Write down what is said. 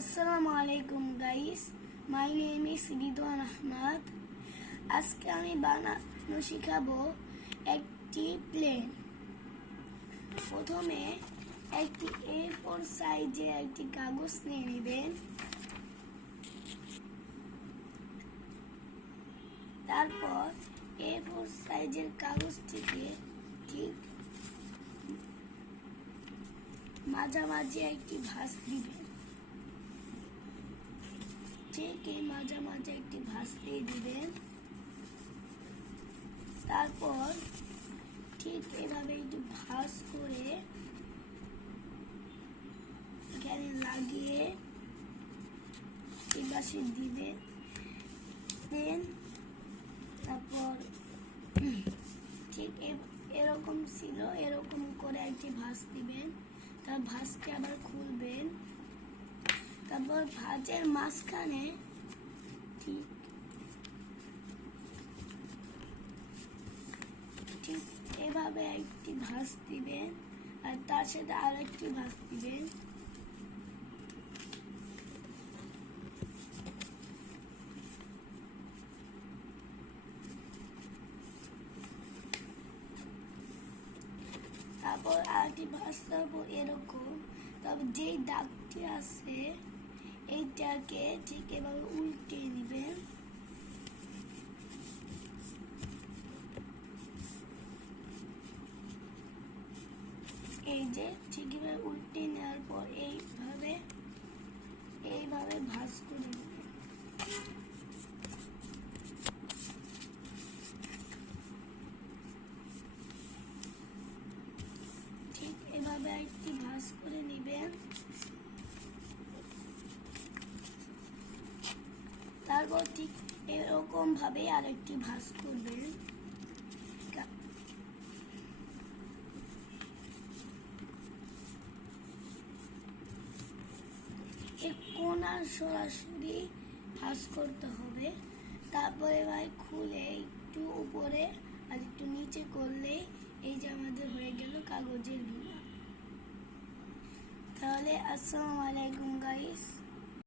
আসসালামু আলাইকুম guys, my name is Ridwan Ahmed. আজকে আমি বানানো শিখাবো একটি প্লেন। প্রথমে একটি A4 সাইজের একটি কাগজ নিয়ে নেবেন। তারপর A4 সাইজের কাগজটিকে ঠিক মাঝামাঝি একটি ভাঁজ দিবেন। মাঝামাঝি একটি ভাঁজ দিয়ে দিবেন। তারপর ঠিক এভাবে একটু ভাঁজ করে এখানে লাগিয়ে এই পাশে দিবেন। তারপর ঠিক এরকম ছিল, এরকম করে একটি ভাঁজ দিবেন। তার ভাঁজকে আবার খুলবেন। তারপর ভাঁজের মাঝখানে ঠিক এভাবে একটি ভাঁজ দিবেন, আর তার সাথে আর একটি ভাঁজ দিবেন। তারপর আরেকটি ভাঁজ দেবো এরকম। তারপর যেই দাগটি আছে এইটাকে ঠিক এভাবে উল্টে দিবেন। এই যে ঠিক এভাবে উল্টে নেওয়ার পর এইভাবে ভাঁজ করে দিবেন। ঠিক এভাবে একটি ভাঁজ করে নেবেন। তারপর ঠিক এরকম ভাবে আরেকটি ভাঁজ করবেন। এই কোণা সরাসরি ভাঁজ করতে হবে। তারপরে ভাই খুলে একটু উপরে আর একটু নিচে করলে এই যে আমাদের হয়ে গেল কাগজের বিমান। তাহলে আসসালামু আলাইকুম গাইস।